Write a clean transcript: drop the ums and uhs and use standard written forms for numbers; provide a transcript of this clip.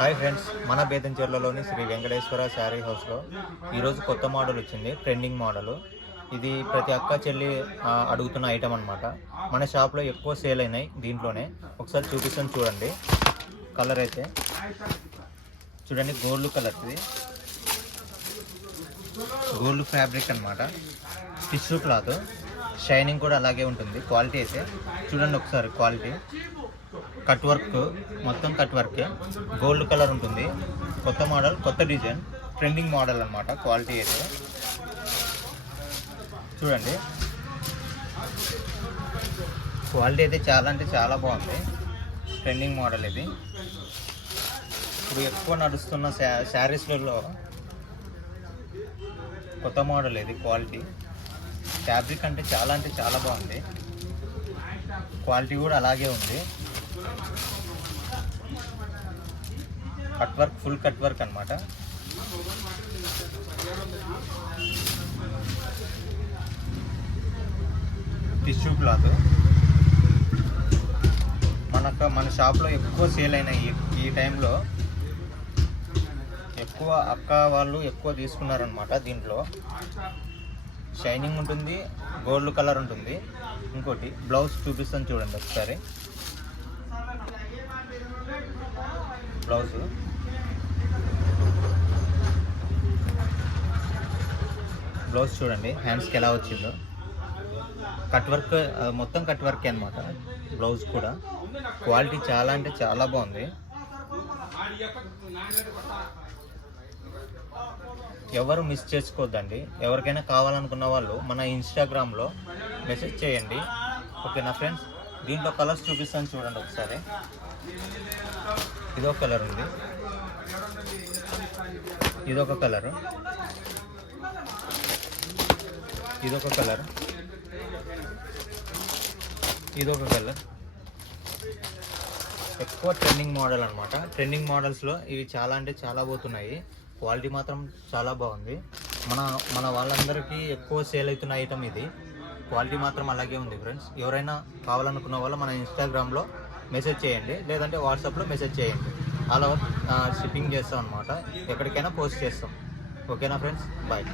Hi friends, మన బేతంచెర్లలోని శ్రీ వెంకటేశ్వర శారీ హౌస్లో ఈరోజు కొత్త మోడల్ వచ్చింది. ట్రెండింగ్ మోడల్ ఇది. ప్రతి అక్క చెల్లి అడుగుతున్న ఐటమ్ అనమాట. మన షాప్లో ఎక్కువ సేల్ అయినాయి. దీంట్లోనే ఒకసారి చూపిస్తాను చూడండి. కలర్ అయితే చూడండి, గోల్డ్ కలర్. ఇది గోల్డ్ ఫ్యాబ్రిక్ అనమాట. టిష్యూ క్లాత్, షైనింగ్ కూడా అలాగే ఉంటుంది. క్వాలిటీ అయితే చూడండి ఒకసారి. క్వాలిటీ కట్ వర్క్, మొత్తం కట్ వర్కే. గోల్డ్ కలర్ ఉంటుంది. కొత్త మోడల్, కొత్త డిజైన్, ట్రెండింగ్ మోడల్ అనమాట. క్వాలిటీ అయితే చూడండి. క్వాలిటీ అయితే చాలా అంటే చాలా బాగుంది. ట్రెండింగ్ మోడల్ ఇది. ఇప్పుడు ఎక్కువ నడుస్తున్న శారీస్లలో కొత్త మోడల్ ఇది. క్వాలిటీ ఫ్యాబ్రిక్ అంటే చాలా బాగుంది. క్వాలిటీ కూడా అలాగే ఉంది. Cut work, full cut work అనమాట. టిష్యూ క్లాత్ మన షాప్లో ఎక్కువ సేల్ అయినాయి. ఈ టైంలో ఎక్కువ అక్క వాళ్ళు ఎక్కువ తీసుకున్నారనమాట. దీంట్లో షైనింగ్ ఉంటుంది, గోల్డ్ కలర్ ఉంటుంది. ఇంకోటి బ్లౌజ్ చూపిస్తాను చూడండి ఒకసారి. బ్లౌజ్ చూడండి, హ్యాండ్స్కి ఎలా వచ్చిందో. కట్ వర్క్, మొత్తం కట్ వర్క్ అనమాట. బ్లౌజ్ కూడా క్వాలిటీ చాలా అంటే చాలా బాగుంది. ఎవరు మిస్ చేసుకోవద్దండి. ఎవరికైనా కావాలనుకున్న వాళ్ళు మన ఇన్స్టాగ్రామ్లో మెసేజ్ చేయండి. ఓకేనా ఫ్రెండ్స్? దీంట్లో కలర్స్ చూపిస్తాను చూడండి ఒకసారి. ఇదొక కలర్ ఉంది, ఇదొక కలరు, ఇదొక కలర్, ఇదొక కలర్. ఎక్కువ ట్రెండింగ్ మోడల్ అనమాట. ట్రెండింగ్ మోడల్స్లో ఇవి చాలా అంటే చాలా పోతున్నాయి. క్వాలిటీ మాత్రం చాలా బాగుంది. మన వాళ్ళందరికీ ఎక్కువ సేల్ అవుతున్న ఐటమ్ ఇది. క్వాలిటీ మాత్రం అలాగే ఉంది ఫ్రెండ్స్. ఎవరైనా కావాలనుకున్న వాళ్ళు మన ఇన్స్టాగ్రామ్లో మెసేజ్ చేయండి, లేదంటే వాట్సాప్లో మెసేజ్ చేయండి. ఆల్ ఓవర్ షిప్పింగ్ చేస్తాం అనమాట. ఎక్కడికైనా పోస్ట్ చేస్తాం. ఓకేనా ఫ్రెండ్స్? బాయ్.